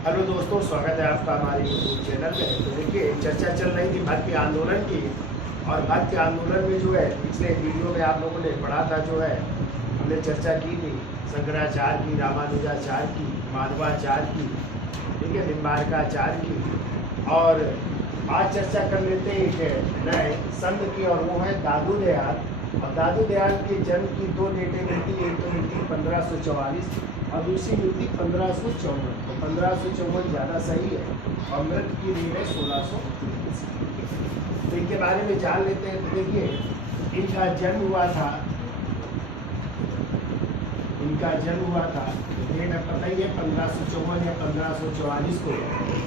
Hello दोस्तों, स्वागत है आपका हमारे यूट्यूब चैनल में। तो देखिए, चर्चा चल रही थी भक्ति आंदोलन की। और भक्ति आंदोलन में जो है, पिछले वीडियो में आप लोगों ने पढ़ा था, जो है हमने चर्चा की थी शंकराचार्य की, रामानुजाचार्य की, माधवाचार्य की, ठीक है, निम्बारकाचार्य की। और आज चर्चा कर लेते हैं एक नए संत की, और वो है दादू दयाल। और दादू दयाल के जन्म की दो डेटें मिलती है, एक तो मिलती है 1544 और दूसरी मिलती 1554। तो 1554 ज़्यादा सही है और मृत की देर है 1600। तो इनके बारे में जान लेते हैं। तो देखिए, इनका जन्म हुआ था डेट पता ही है 1554 या 1544 को।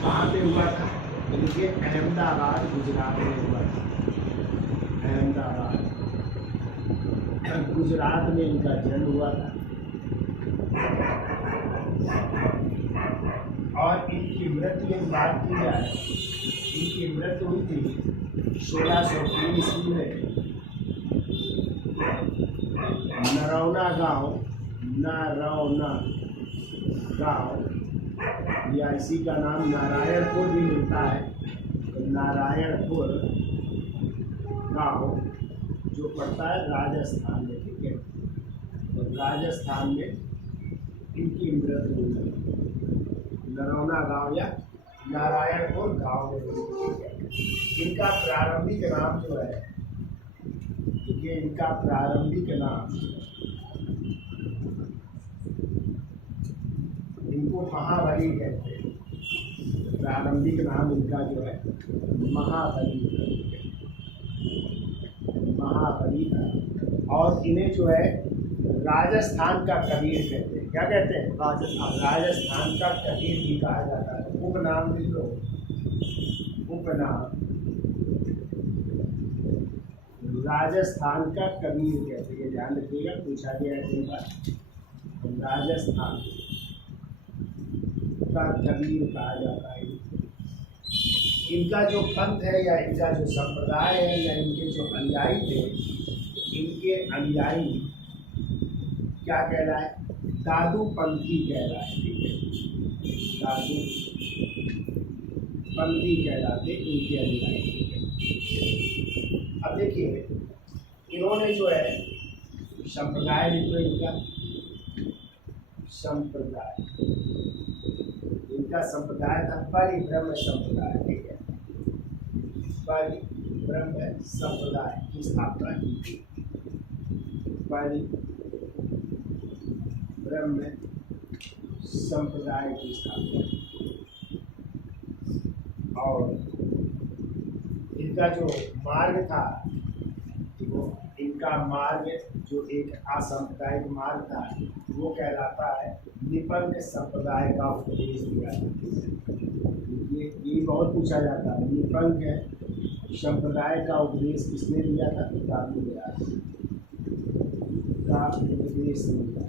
कहाँ पे हुआ था? तो देखिए, अहमदाबाद गुजरात में हुआ था। अहमदाबाद गुजरात में इनका जन्म हुआ था। और इनकी मृत्यु की बात की जाए, इनकी मृत्यु हुई थी 1603 ईस्वी में नरौना गांव, या इसी का नाम नारायणपुर भी मिलता है। तो नारायणपुर गांव जो पड़ता है राजस्थान में, ठीक है। तो राजस्थान में इनकी मृत्यु हुई, नरौना गांव या नारायणपुर गांव में हुई, ठीक है। इनका प्रारंभिक नाम जो है, देखिए, इनका प्रारंभिक नाम, इनको महाबली कहते हैं। प्रारंभिक नाम इनका जो है महाबली था। और इन्हें जो है राजस्थान का कबीर कहते हैं। क्या कहते हैं? राजस्थान का कबीर भी कहा जाता है। उपनाम भी लो, उपनाम राजस्थान का कबीर कहते हैं। ध्यान रखिएगा, पूछा गया है कई बार। राजस्थान का कबीर कहा जाता है। इनका जो पंथ है या इनका जो संप्रदाय है या इनके जो अनुयायी थे, इनके अनुयायी क्या कहलाए? दादू पंथी कहलाए, ठीक है। दादू पंथी कहलाते इनके अनुयायी, ठीक है। अब देखिए, इन्होंने जो है संप्रदाय लिखो, इनका संप्रदाय था परिब्रह्म संप्रदाय, ठीक है। परिब्रह्म संप्रदाय की स्थापना की थी। परिब्रह्म संप्रदाय की स्थापना। और इनका जो मार्ग था, वो इनका मार्ग जो एक असांप्रदायिक मार्ग था, वो कहलाता है निपंग संप्रदाय का उपदेश दिया। ये बहुत पूछा जाता है, निपंग संप्रदाय का उपदेश किसने दिया था? दादू दयाल का उपदेश दिया।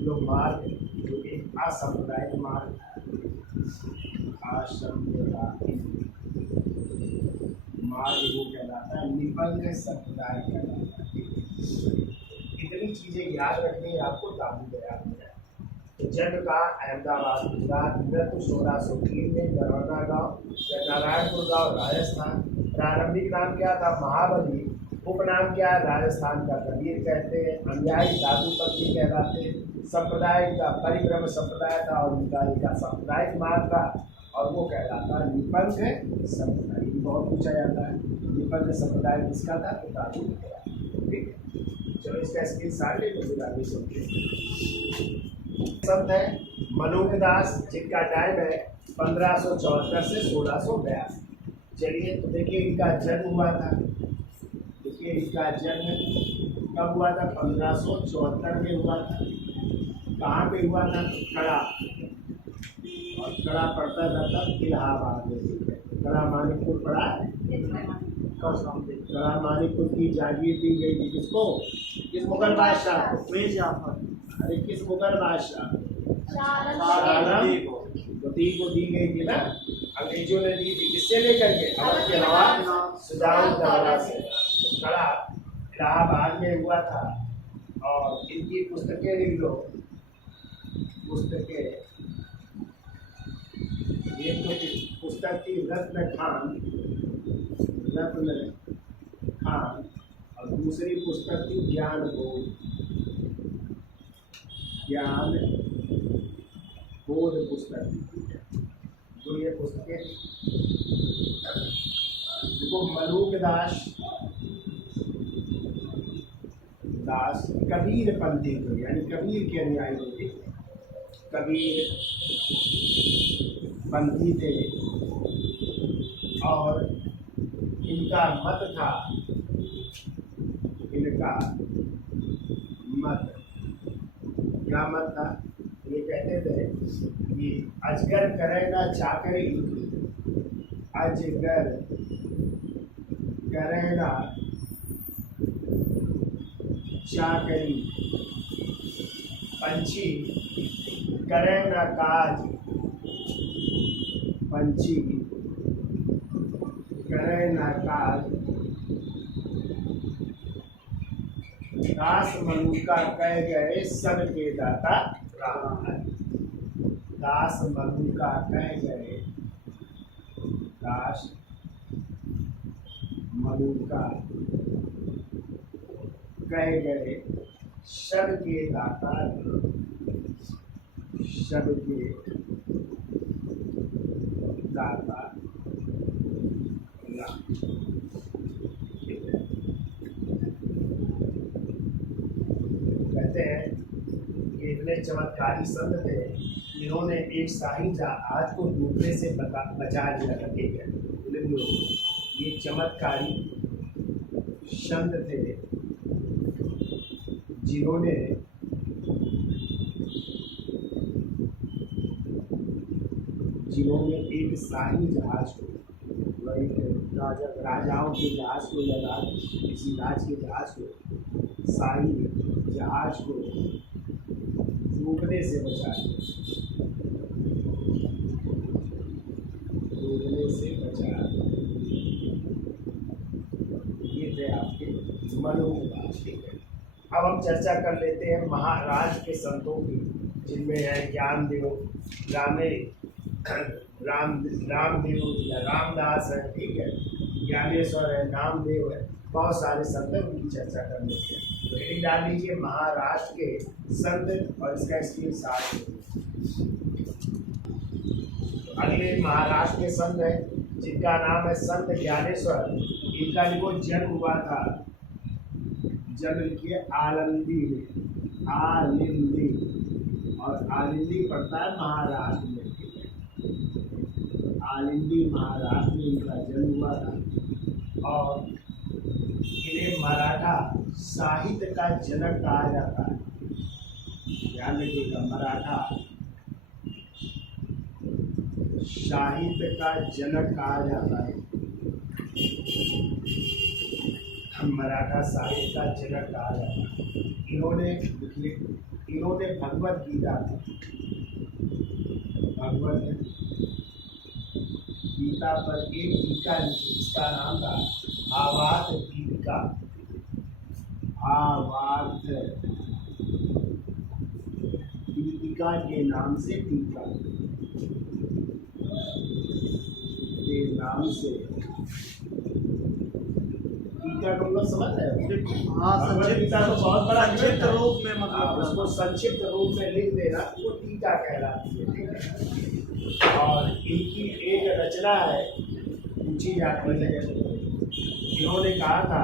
जो मार्ग जो एक असांप्रदायिक मार्ग था, असांप्रदायिक मार्ग वो कहलाता है निपंग संप्रदाय कहलाता है। इतनी चीजें याद रखनी है आपको दादू दयाल में। तो जन्म का अहमदाबाद गुजरात, मृत्यु 1603 में नरौना गांव या नारायणपुर गांव राजस्थान। प्रारंभिक नाम क्या था? महाबली। उपनाम क्या है? राजस्थान का कबीर कहते हैं। अनुयायी दादू पंथी कहलाते हैं। संप्रदाय का परिब्रह्म संप्रदाय था और उनका एक सांप्रदायिक मार्ग था, और वो कहलाता है निपंग संप्रदाय। बहुत पूछा जाता है, निपंग संप्रदाय किसका था? तो दादू दयाल, ठीक है। चलो, इसका स्क्रीन शॉट ले लो, फिर आगे चलते हैं। संत है मनोहरदास, जिनका टाइम है 1574 से 1682। चलिए, तो देखिए, इनका जन्म हुआ था। देखिए, इनका जन्म कब हुआ था? 1574 में हुआ था। कहाँ पे हुआ था? कड़ा। और कड़ा पड़ता था इलाहाबाद में। कड़ा मानिकपुर पड़ा है। कड़ा मानिकपुर की जागीर दी गई थी किसको? किस मुगल बादशाह को? अरे, किस मुगल बादशाह? गति को दी गई थी ना, अंग्रेजों ने दी थी। किससे लेकर के? अवध के नवाब सुजाउद्दौला से। कड़ा इलाहाबाद में हुआ था। और इनकी पुस्तकें लिख लो, पुस्तकें, एक तो पुस्तक थी रत्न खान और दूसरी पुस्तक थी ज्ञान बोध पुस्तक थी। जो ये पुस्तकें देखो, मलूक दास कबीर पंथी थे, यानी कबीर के अनुयायी थे, कबीर पंथी थे। और इनका मत था, क्या मत था? ये कहते थे कि अजगर करे ना चाकरी, अजगर करे ना चाकरी, पंछी करे ना काज, पंछी करे ना काज, दास मलूका कह गए सबके दाता राम। दास मलूका कह गए, दास मलूका कह गए सबके दाता, सबके दाता राम। कहते हैं कि इतने चमत्कारी संत थे, इन्होंने एक शाही जहाज को डूबने से बचा दिया था। ठीक है, ये चमत्कारी संत थे जिन्होंने एक शाही जहाज को, राजाओं के जहाज को या किसी राज के जहाज को, शाही जहाज को डूबने से बचा दिया, डूबने से बचा। ये थे आपके मनोभाव। ठीक है, अब हम चर्चा कर लेते हैं महाराज के संतों की, जिनमें है ज्ञानदेव, रामदेव या रामदास है। ठीक है, ज्ञानेश्वर है, नामदेव है, बहुत सारे संत हैं, उनकी चर्चा कर लेते हैं। तो हेडिंग डाल लीजिए महाराष्ट्र के संत और इसका स्क्रीन शॉट। तो अगले महाराष्ट्र के संत है जिनका नाम है संत ज्ञानेश्वर। इनका देखो जन्म हुआ था, जन्म लिखिए आलंदी में, और आलिंदी पड़ता है महाराष्ट्र में। आलिंदी महाराष्ट्र में इनका जन्म हुआ था और इन्हें मराठा साहित्य का जनक कहा जाता है। ध्यान रखिएगा, मराठा साहित्य का जनक कहा जाता है, मराठा साहित्य का जनक कहा जाता है। इन्होंने भगवत गीता पर एक टीका लिखी, इसका नाम था आवाद दीपिका। आवाद दीपिका के नाम से टीका, के नाम से टीका को लोग समझ रहे हो? हाँ, गीता तो बहुत बड़ा संक्षिप्त रूप में, मतलब उसको संक्षिप्त रूप में लिख देना, वो टीका कहलाती है। ठीक है, और इनकी एक रचना है पूछी जाती है। इन्होंने कहा था,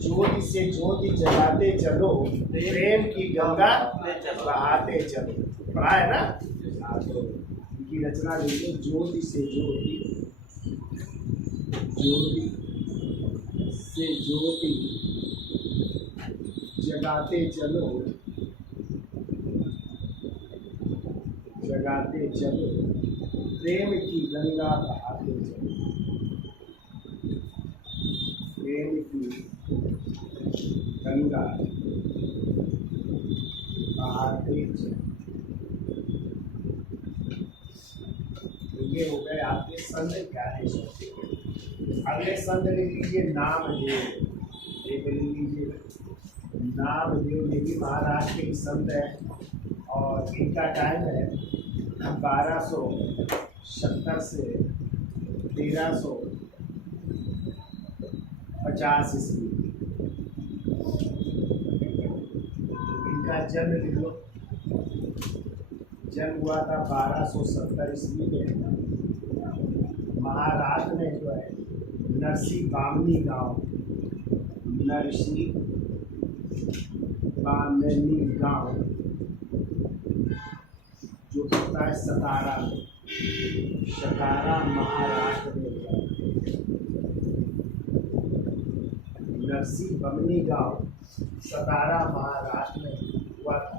ज्योति से ज्योति जगाते चलो, प्रेम की गंगा बहाते चलो। पढ़ा है ना? तो इनकी रचना देखिए, ज्योति से ज्योति, ज्योति से ज्योति जगाते चलो, जगाते चलो, प्रेम की गंगा बहाते चलो, प्रेम की गंगा बहाते चलो। तो ये हो गए आपके संत ज्ञानेश्वर। अगले संत लिख लीजिए नामदेव। एक लिख लीजिए नामदेव, ये भी महाराष्ट्र के संत है और इनका टाइम है 1270 से 1350 ईस्वी। इनका जन्म लिख लो, जन्म हुआ था 1270 ईस्वी में महाराष्ट्र में जो है नरसी बामनी गांव, नरसी बामनी गांव जो पड़ता है सतारा में, सतारा महाराष्ट्र में हुआ। नरसी बामनी गांव सतारा महाराष्ट्र में हुआ था।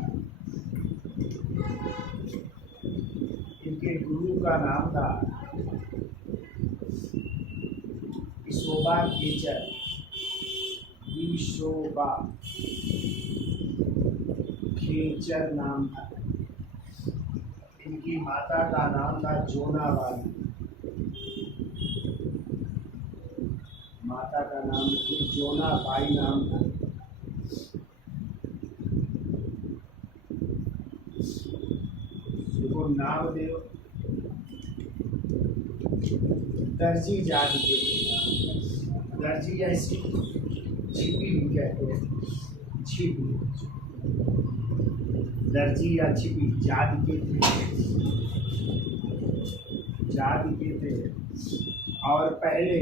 इनके गुरु का नाम था विशोबा खेचर, विशोबा खेचर नाम था। इनकी माता का नाम था जोनाबाई, माता का नाम जोनाबाई नाम था। नामदेव दर्जी जाति के, दर्जी या छिपी भी कहते हैं, छिपी, दर्जी या छिपी जाति के थे, जाति के थे। और पहले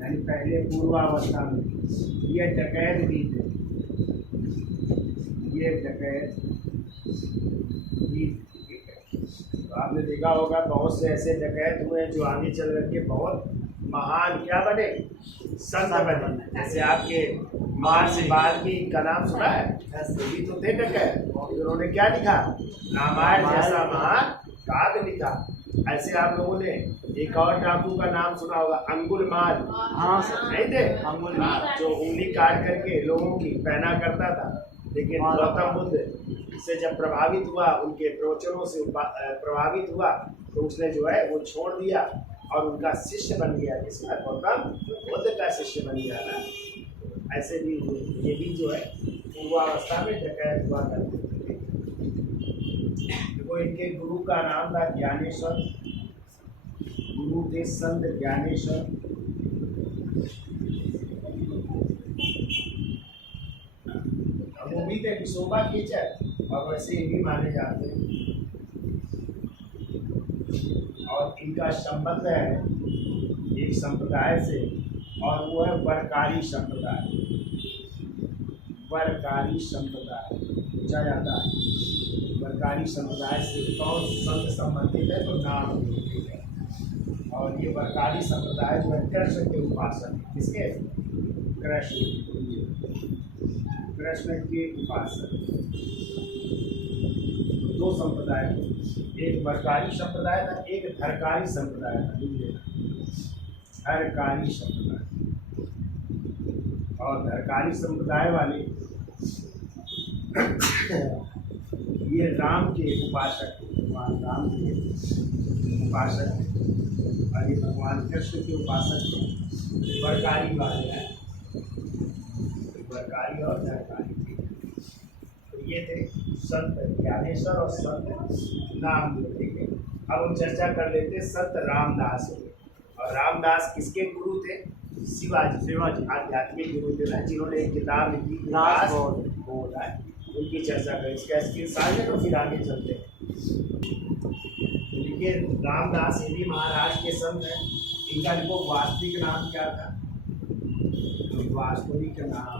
यानी पहले पूर्वावस्था में ये डकैत भी थे, ये डकैत भी। तो आपने देखा होगा बहुत से ऐसे डकैत हुए जो आगे चल करके बहुत महान क्या बने, संत बने। जैसे आपके वाल्मीकि का नाम सुना है, भी तो थे डकैत, उन्होंने क्या लिखा, रामायण जैसा महान काव्य लिखा। ऐसे आप लोगों ने एक और डाकू का नाम सुना होगा, अंगुलमाल। हाँ सर, नहीं थे अंगुलमाल, जो उंगली काट करके लोगों की पहना करता था। लेकिन गौतम बुद्ध से जब प्रभावित हुआ, उनके प्रवचनों से प्रभावित हुआ, तो उसने जो है वो छोड़ दिया और उनका शिष्य बन गया। जिसका गौतम बुद्ध का शिष्य बन गया था। ऐसे भी ये भी जो है पूर्वावस्था में डकैत हुआ करते थे। देखो इनके गुरु का नाम था ज्ञानेश्वर, गुरु थे संत ज्ञानेश्वर। वो भी थे विशोबा खेचर, और वैसे ये भी माने जाते हैं। और इनका संबंध है एक संप्रदाय से, और वो है वरकारी संप्रदाय। वरकारी संप्रदाय पूछा जाता है, वरकारी संप्रदाय से कौन संत संबंधित है, तो नाम है। और ये वरकारी संप्रदाय जो है कृष्ण के उपासक, किसके, कृष्ण के उपासक। दो संप्रदाय, एक वरकारी संप्रदाय था, एक धरकारी संप्रदाय था। धरकारी संप्रदाय, और धरकारी संप्रदाय वाले ये राम के उपासक, भगवान राम के उपासक, और ये भगवान कृष्ण के उपासक वरकारी वाले हैं, वरकारी और धरकारी। तो ये थे संत ज्ञानेश्वर और संत नामदेव। ठीक है, अब हम चर्चा कर लेते हैं संत रामदास। और रामदास किसके गुरु थे, शिवाजी आध्यात्मिक गुरु थे ना, जिन्होंने एक किताब लिखी दास बोध है, उनकी चर्चा करें। इसका स्क्रीन शॉट है, तो फिर आगे चलते हैं। देखिए रामदास ये भी महाराष्ट्र के संत हैं। इनका देखो वास्तविक नाम क्या था, वास्तविक नाम,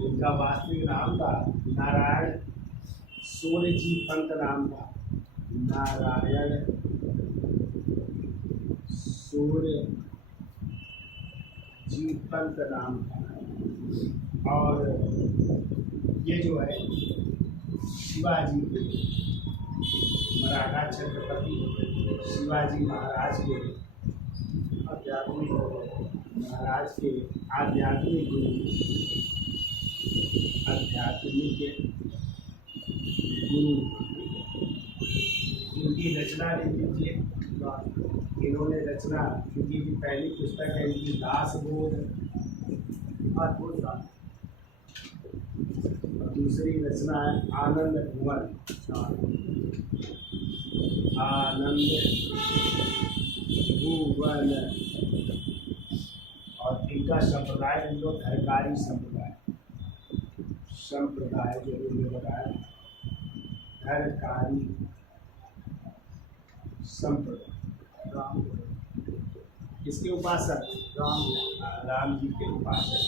उनका वास्तविक नाम था नारायण सूर्यजी पंत नाम था, नारायण सूर्यजी पंत नाम था। और ये जो है शिवाजी के, मराठा छत्रपति शिवाजी महाराज के आध्यात्मिक, महाराज के आध्यात्मिक गुरु, आध्यात्मिक गुरु। इनकी रचना लिख लीजिए, इन्होंने रचना, क्योंकि इनकी पहली पुस्तक है इनकी दास बोध, दूसरी रचना है आनंद भुवन। आनंद भुवन। और इनका संप्रदाय हम लोग धरकारी संप्रदाय। संप्रदाय जो हमने बताया धरकारी संप्रदाय। राम किसके उपासक? राम जी के उपासक।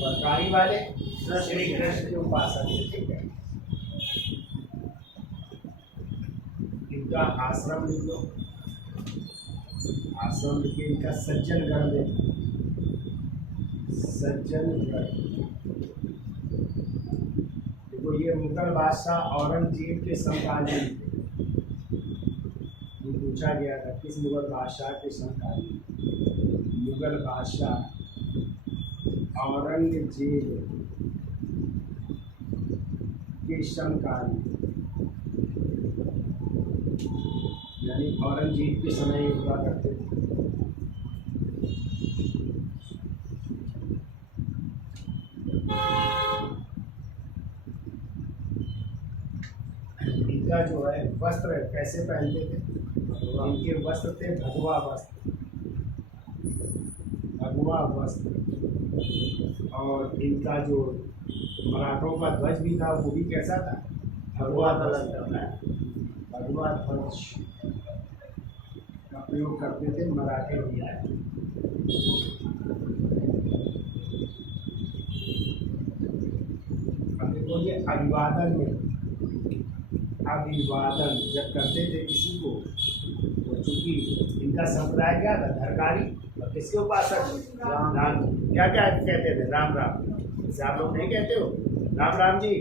सरकारी वाले श्री कृष्ण के उपासक है। ठीक है, इनका आश्रम लिख लो। आश्रम लिखे इनका सज्जन गण दे। सज्जन गण देखो, ये मुगल बादशाह औरंगजेब के समकालीन थे। पूछा गया था किस मुगल बादशाह के समकालीन? मुगल बादशाह औरंगजेब के समकालीन, यानी औरंगजेब के समय हुआ करते थे। इनका जो है वस्त्र कैसे पहनते थे? इनके वस्त्र थे भगवा वस्त्र। भगवा वस्त्र। और इनका जो मराठों का ध्वज भी था वो भी कैसा था? भगवा ध्वज। भगवा ध्वज का प्रयोग करते थे मराठे भैया। अब देखो ये अभिवादन में, अभिवादन जब करते थे किसी को, तो चूंकि इनका संप्रदाय क्या था? धरकारी। और किसके उपासक? राम। क्या क्या कहते थे? राम राम। जैसे आप लोग नहीं कहते हो राम राम जी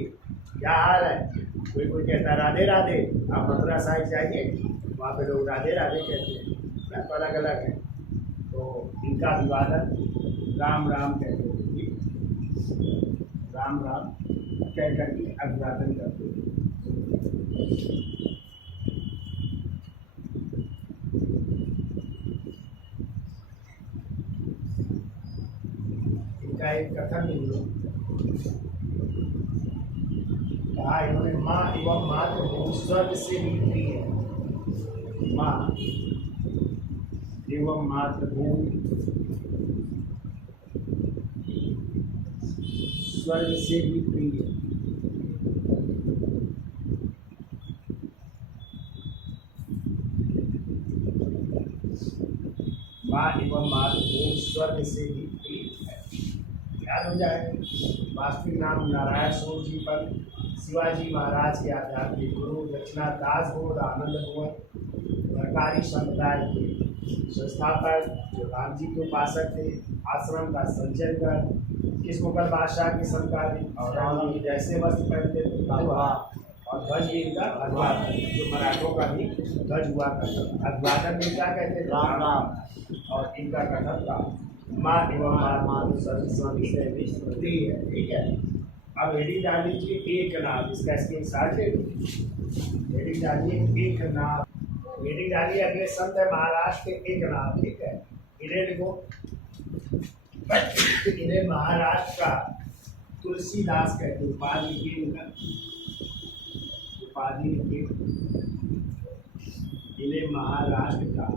क्या हाल है? कोई कोई कहता राधे राधे। आप मथुरा साहिब जाइए, वहाँ पे लोग राधे राधे कहते हैं, तो अलग अलग है। तो इनका अभिवादन राम राम कहते थे। राम राम कह करके अभिवादन करते थे। इनका एक कथन मिल लो। कहा इन्होंने माँ एवं मातृभूमि स्वर्ग से भी प्रिय है। माँ एवं मातृभूमि स्वर्ग से भी प्रिय है। माँ एवं मातृभूमि स्वर्ग से भी प्रिय है। याद हो जाएगा। वास्तविक नाम नारायण सोम जी पर शिवाजी महाराज के आध्यात्मिक गुरु दक्षिणा दास बोध आनंद भुवन धरकारी संप्रदाय के संस्थापक, जो राम जी के उपासक थे। आश्रम का संचलन किस मुगल बादशाह के समकालीन, और राम जी जैसे वस्त्र पहनते थे भगवा, और ध्वज भी इनका भगवा था, जो मराठों का भी ध्वज हुआ करता था। अभिवादन में क्या कहते थे? राम राम। और इनका कथन था माँ एवं मातृ से भी है। ठीक है, अब हेडिंग डाल लीजिए एक नाम। इसका स्क्रीनशॉट ले लीजिए। हेडिंग डालिए एक नाम। हेडिंग डालिए अगले संत है महाराष्ट्र के एक नाम। ठीक है, इन्हें लिखो। इन्हें महाराष्ट्र का तुलसीदास कहते हैं। उपाधि लिखिए इनका, उपाधि लिखिए। इन्हें महाराष्ट्र का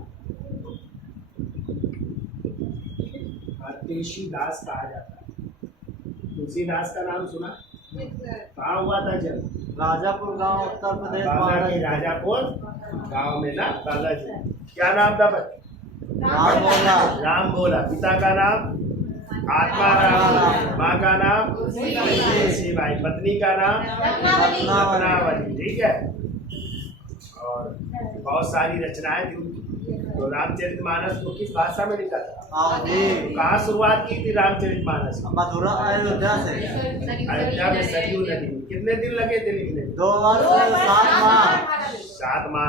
तुलसीदास कहा जाता है। तुलसीदास का नाम सुना? कहाँ हुआ था जन्म? राजापुर गांव, उत्तर प्रदेश। राजापुर गांव में ना दादाजी। क्या नाम था? राम भोला। राम भोला। पिता का नाम आत्मा राम। माँ का नाम तुलसीबाई। पत्नी का नाम रत्नावली। ठीक है, और बहुत सारी रचनाएं थी। तो रामचरितमानस को किस भाषा में लिखा था? कहाँ शुरुआत की थी रामचरितमानस? मथुरा, अयोध्या से। अयोध्या में सरयू नदी में। कितने दिन लगे थे लिखने? 2 वर्ष 7 माह। 7 माह।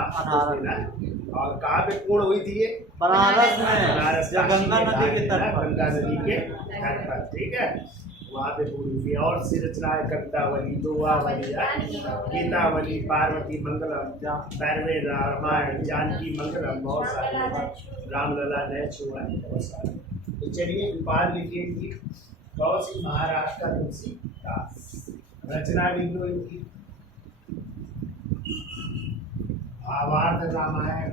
और कहाँ पे पूर्ण हुई थी ये? बनारस में। बनारस गंगा नदी के तट पर। गंगा नदी के तट पर। ठीक है, वहाँ पे पूरी हुई। और सी रचना है कवितावली, दोहावली, गीतावली, पार्वती मंगलम, पैरवे रामायण, जानकी मंगलम, बहुत सारे, रामलला नय छुआ, बहुत सारे। तो चलिए उपाध लिखिए इनकी। कौन सी? महाराष्ट्र का तुलसीदास। रचना लिख लो इनकी। भावार्थ रामायण,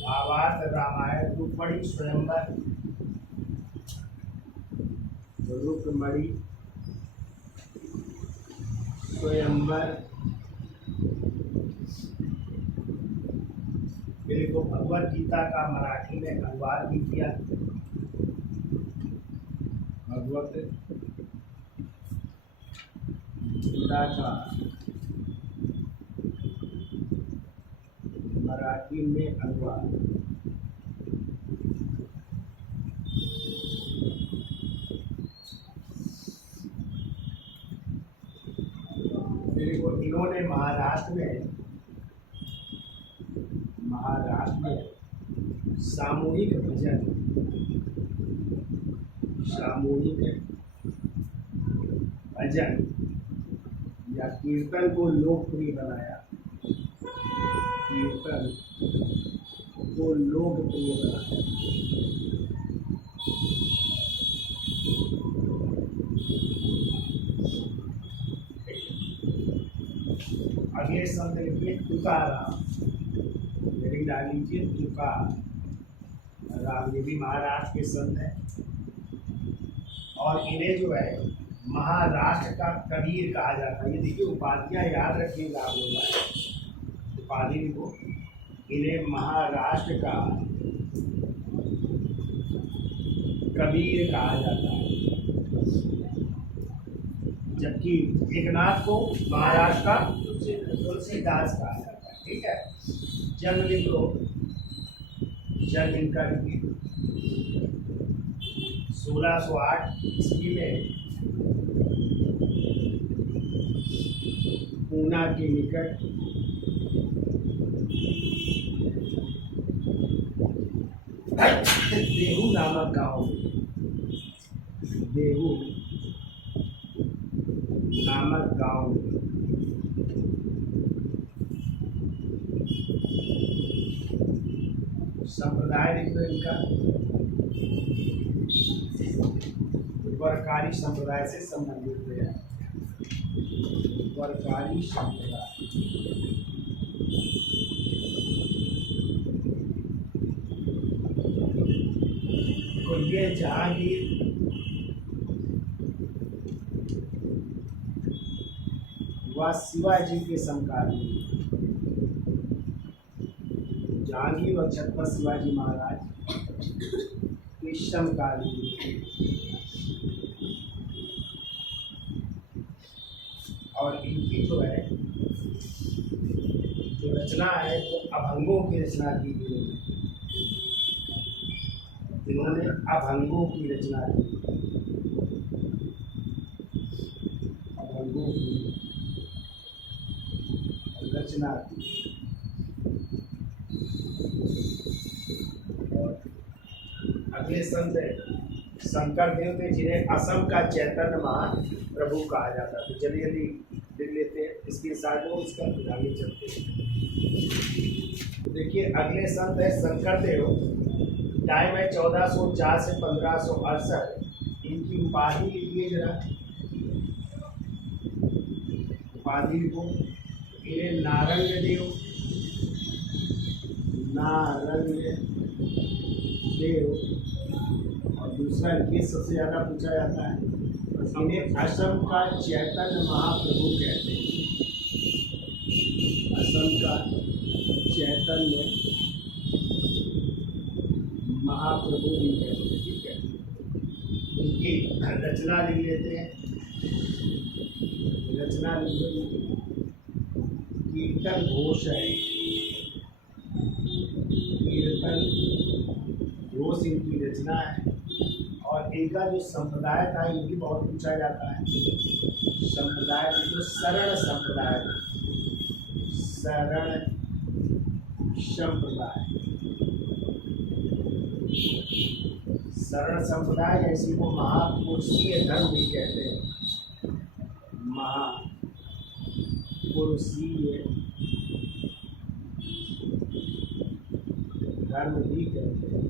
भावार्थ रामायण, रुक्मणी स्वयंवर, रुक्मणी स्वयंवर। देखो भगवत गीता का मराठी में अनुवाद भी किया। भगवत गीता का मराठी में अनुवाद। देखो इन्होंने महाराष्ट्र में सामूहिक भजन, या कीर्तन को लोकप्रिय बनाया। कीर्तन को लोकप्रिय बनाया। अगले शब्द लिखिए तुकाराम। हेडिंग डाल लीजिए तुकार राम। ये भी महाराष्ट्र के संत हैं और इन्हें जो है महाराष्ट्र का कबीर कहा जाता है। ये देखिए उपाधियाँ याद रखिएगा आप लोग। उपाधि को इन्हें महाराष्ट्र का कबीर कहा जाता है, जबकि एकनाथ को महाराष्ट्र का तुलसीदास कहा जाता है। ठीक है। जन्म लिख लो। जन्म इनका 1608 ईस्वी में पूना के निकट देहू नामक गांव में, देहू नामक गांव में संप्रदाय लिख लो इनका वरकारी संप्रदाय से संबंधित है। वरकारी संप्रदाय। तो ये जहांगीर व शिवाजी के समकालीन, जहांगीर और छत्रपति शिवाजी महाराज के समकालीन। और इनकी जो है जो रचना है वो अभंगों की रचना की गई है। इन्होंने अभंगों की रचना की, अभंगों की रचना की। और अगले संत शंकर देव थे जिन्हें असम का चैतन्य महाप्रभु कहा जाता है। तो जल्दी जल्दी लिख लेते हैं इसके साथ वो इसका आगे चलते हैं। देखिए अगले संत है शंकर देव। टाइम है 1404 से 1568। इनकी उपाधि लिखिए जरा। उपाधि को इन्हें नारंग देव, नारंग देव। और दूसरा ये सबसे ज़्यादा पूछा जाता है, इन्हें असम का चैतन्य महाप्रभु कहते हैं। असम का चैतन्य महाप्रभु भी कहते हैं। ठीक है। उनकी रचना लिख लेते हैं। रचना लिख, कीर्तन घोष है। कीर्तन घोष इनकी रचना है। और इनका जो संप्रदाय था ये भी बहुत पूछा जाता है। संप्रदाय जो शरण संप्रदाय, शरण संप्रदाय। शरण संप्रदाय ऐसी को महापुरुषीय धर्म भी कहते हैं। महापुरुषीय धर्म भी कहते हैं।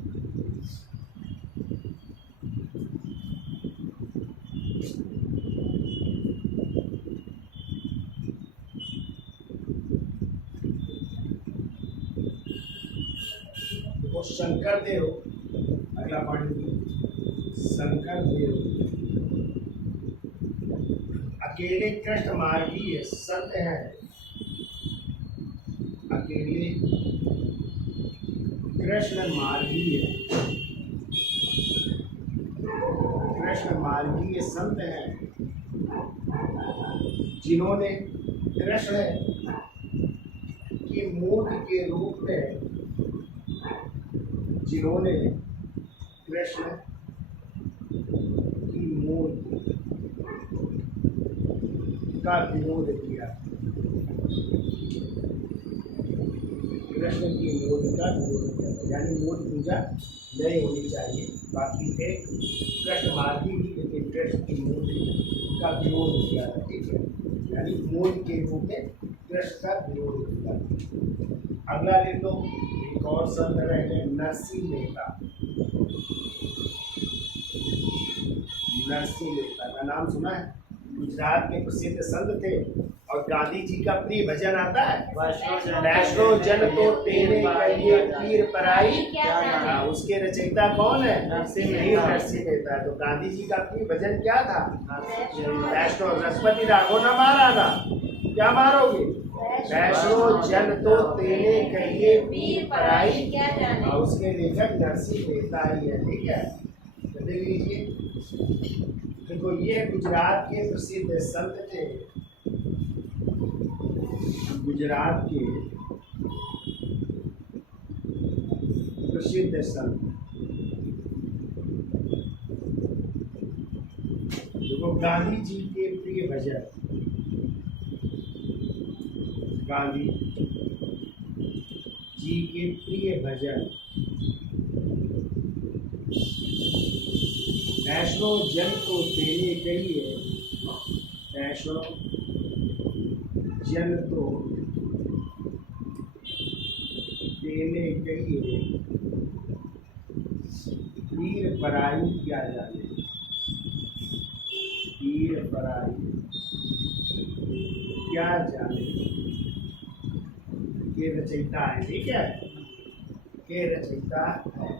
वो शंकर देव, अगला पॉइंट, शंकर देव अकेले कृष्ण मार्गीय संत हैं। अकेले कृष्ण मार्गीय संत हैं जिन्होंने कृष्ण की मूर्ति के रूप में कृष्ण की मूर्ति का विरोध किया। कृष्ण की मूर्ति का विरोध किया, यानी मूर्ति पूजा नहीं होनी चाहिए। बाकी थे कृष्ण मार्गी भी, लेकिन कृष्ण की मूर्ति का विरोध किया था। ठीक है, यानी मूर्ति के रूप में कृष्ण का विरोध किया। अगला ले लो, एक और संत रहे नरसिंह मेहता। नरसिंह मेहता का नाम सुना है? गुजरात के प्रसिद्ध संत थे और गांधी जी का प्रिय भजन आता है, वैष्णो जन तो तेरे कहिए पीर पराई। उसके रचयिता कौन है? नरसिंह मेहता। तो गांधी जी का प्रिय भजन क्या था? वैष्णो। रसपति राघव ना मारा था, क्या मारोगे? वैष्णो जन तो तेरे कहिए पीर पराई। और उसके लेखक नरसिंह मेहता ही है। ठीक है, तो देख लीजिए, देखो ये गुजरात के प्रसिद्ध संत थे। गुजरात के प्रसिद्ध संत, देखो गांधी जी के प्रिय भजन, गांधी जी के प्रिय भजन वैष्णो जन तो तेरे कहिए, वैष्णो जन तो तेरे कहिए पीर पराई क्या जाने। पीर पराई क्या जाने के रचयिता है। ठीक है, के रचयिता है।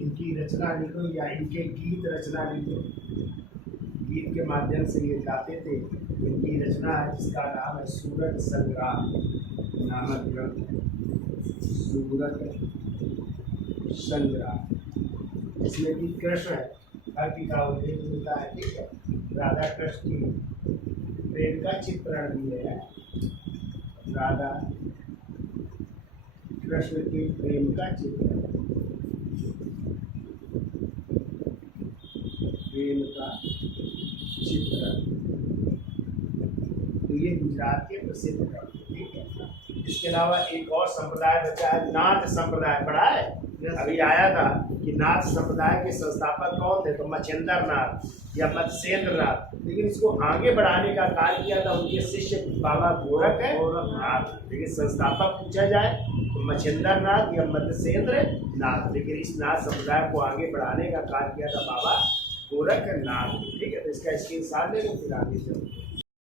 इनकी रचना लिखो या इनके गीत रचना लिखो। गीत के माध्यम से ये गाते थे। इनकी रचना है जिसका नाम है सूरत संग्राम नामक ग्रंथ है। सूरत संग्राम, इसमें भी कृष्ण भक्ति का उल्लेख मिलता है। ठीक है, राधा कृष्ण की प्रेम का चित्रण भी है। राधा कृष्ण के प्रेम का चित्रण, प्रेम का चित्रण। तो ये गुजरात के प्रसिद्ध ग्रंथ। ठीक है, इसके अलावा एक और संप्रदाय बचा है, नाथ संप्रदाय। पढ़ा है? अभी आया था कि नाथ संप्रदाय के संस्थापक कौन थे? तो मच्छिंद्र नाथ या मत्स्येंद्र नाथ। लेकिन इसको आगे बढ़ाने का कार्य किया था उनके शिष्य बाबा गोरखनाथ। लेकिन संस्थापक पूछा जाए तो मच्छिंद्र नाथ या मत्स्येंद्र नाथ। लेकिन इस नाथ संप्रदाय को आगे बढ़ाने का कार्य किया था बाबा गोरखनाथ। ठीक है, तो इसका स्क्रीनशॉट ले लो, फिर आगे चलो।